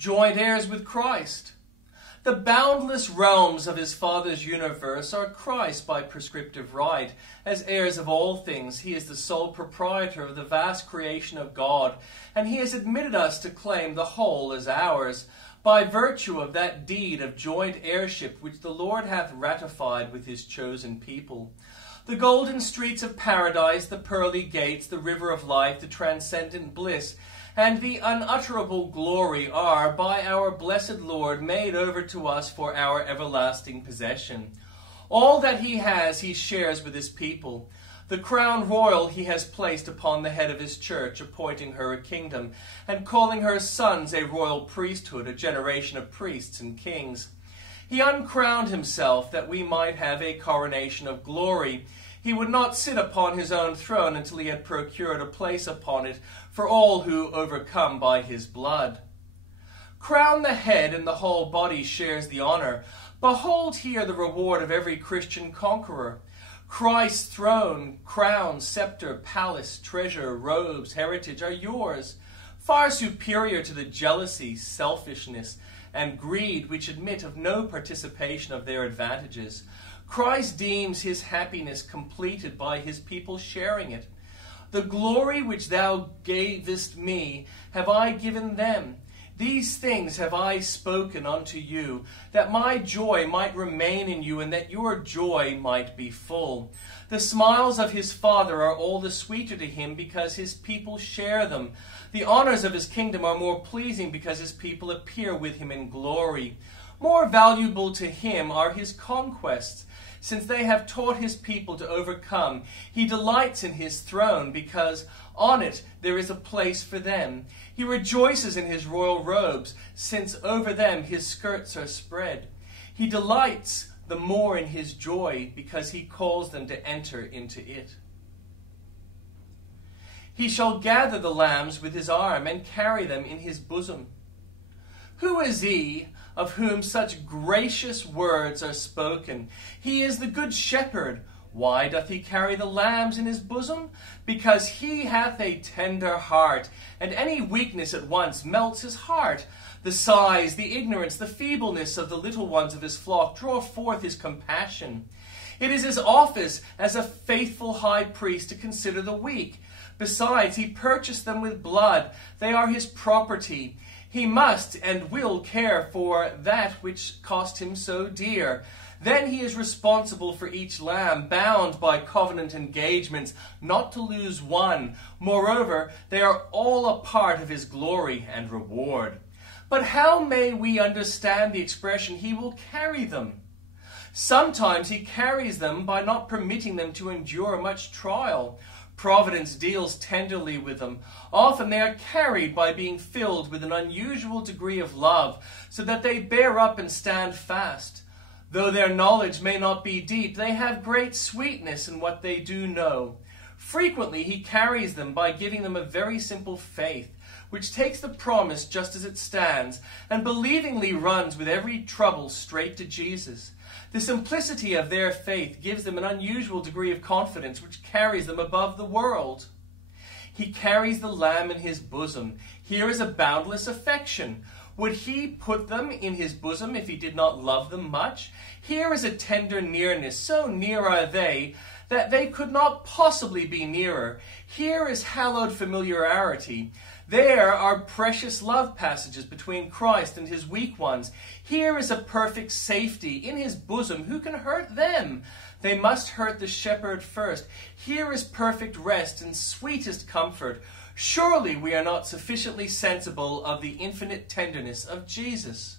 joint heirs with Christ. The boundless realms of his Father's universe are Christ by prescriptive right. As heirs of all things, he is the sole proprietor of the vast creation of God, and he has admitted us to claim the whole as ours, by virtue of that deed of joint heirship which the Lord hath ratified with his chosen people. The golden streets of paradise, the pearly gates, the river of life, the transcendent bliss, and the unutterable glory are, by our blessed Lord, made over to us for our everlasting possession. All that he has, he shares with his people. The crown royal he has placed upon the head of his church, appointing her a kingdom, and calling her sons a royal priesthood, a generation of priests and kings. He uncrowned himself that we might have a coronation of glory. He would not sit upon his own throne until he had procured a place upon it for all who overcome by his blood. Crown the head, and the whole body shares the honor. Behold here the reward of every Christian conqueror. Christ's throne, crown, scepter, palace, treasure, robes, heritage are yours, far superior to the jealousy, selfishness, and greed which admit of no participation of their advantages. Christ deems his happiness completed by his people sharing it. The glory which thou gavest me have I given them. These things have I spoken unto you, that my joy might remain in you, and that your joy might be full. The smiles of his Father are all the sweeter to him because his people share them. The honors of his kingdom are more pleasing because his people appear with him in glory. More valuable to him are his conquests, since they have taught his people to overcome. He delights in his throne because on it there is a place for them. He rejoices in his royal robes, since over them his skirts are spread. He delights the more in his joy because he calls them to enter into it. He shall gather the lambs with his arm and carry them in his bosom. Who is he of whom such gracious words are spoken? He is the good shepherd. Why doth he carry the lambs in his bosom? Because he hath a tender heart, and any weakness at once melts his heart. The sighs, the ignorance, the feebleness of the little ones of his flock draw forth his compassion. It is his office as a faithful high priest to consider the weak. Besides, he purchased them with blood. They are his property. He must and will care for that which cost him so dear. Then he is responsible for each lamb, bound by covenant engagements, not to lose one. Moreover, they are all a part of his glory and reward. But how may we understand the expression, he will carry them? Sometimes he carries them by not permitting them to endure much trial. Providence deals tenderly with them. Often they are carried by being filled with an unusual degree of love, so that they bear up and stand fast. Though their knowledge may not be deep, they have great sweetness in what they do know. Frequently he carries them by giving them a very simple faith, which takes the promise just as it stands, and believingly runs with every trouble straight to Jesus. The simplicity of their faith gives them an unusual degree of confidence, which carries them above the world. He carries the lamb in his bosom. Here is a boundless affection. Would he put them in his bosom if he did not love them much? Here is a tender nearness. So near are they that they could not possibly be nearer. Here is hallowed familiarity. There are precious love passages between Christ and his weak ones. Here is a perfect safety. In his bosom, who can hurt them? They must hurt the shepherd first. Here is perfect rest and sweetest comfort. Surely we are not sufficiently sensible of the infinite tenderness of Jesus.